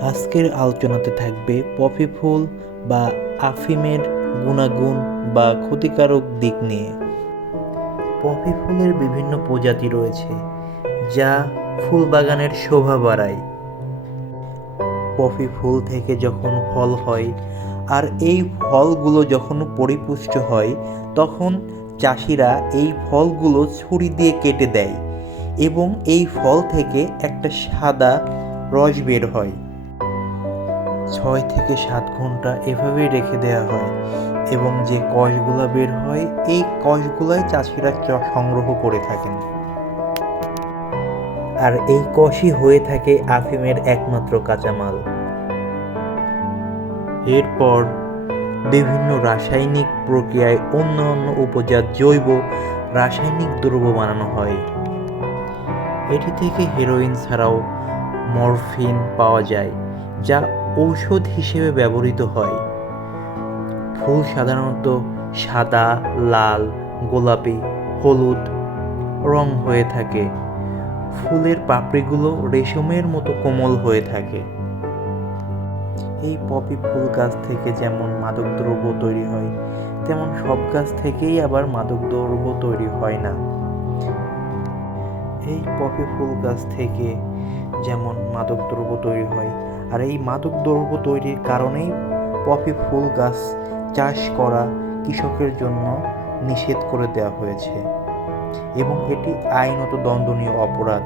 আজকের আলোচনাতে থাকবে পপি ফুল বা আফিমের গুণাগুণ বা ক্ষতিকারক দিক নিয়ে। পপি ফুলের বিভিন্ন প্রজাতি রয়েছে যা ফুল বাগানের শোভা বাড়ায়। পপি ফুল থেকে যখন ফল হয় আর এই ফলগুলো যখন পরিপুষ্ট হয় তখন চাষিরা এই ফলগুলো ছুরি দিয়ে কেটে দেয় এবং এই ফল থেকে একটা সাদা রস বের হয়। 6 থেকে 7 ঘন্টা এভাবেই রেখে দেওয়া হয় এবং যে কষগুলো বের হয় এই কষগুলাই চাষিরা সংগ্রহ করে থাকেন। আর এই কষই হয়ে থাকে আফিমের একমাত্র কাঁচামাল। এরপর বিভিন্ন রাসায়নিক প্রক্রিয়ায় অন্যান্য উপজাত জৈব রাসায়নিক দ্রব্য বানানো হয়। এটি থেকে হেরোইন ছাড়াও মরফিন পাওয়া যায়, যা ঔষধ হিসেবে ব্যবহৃত হয়। ফুল সাধারণত সাদা, লাল, গোলাপি, হলুদ রং হয়ে থাকে। ফুলের পাপড়িগুলো রেশমের মতো কোমল হয়ে থাকে। এই পপি ফুল গাছ থেকে যেমন মাদকদ্রব্য তৈরি হয়, তেমন সব গাছ থেকেই আবার মাদকদ্রব্য তৈরি হয় না। এই পপি ফুল গাছ থেকে যেমন মাদকদ্রব্য তৈরি হয়, আর এই মাদকদ্রব্য তৈরির কারণেই পপি ফুল গাছ চাষ করা কৃষকের জন্য নিষেধ করে দেওয়া হয়েছে এবং এটি আইনত দণ্ডনীয় অপরাধ।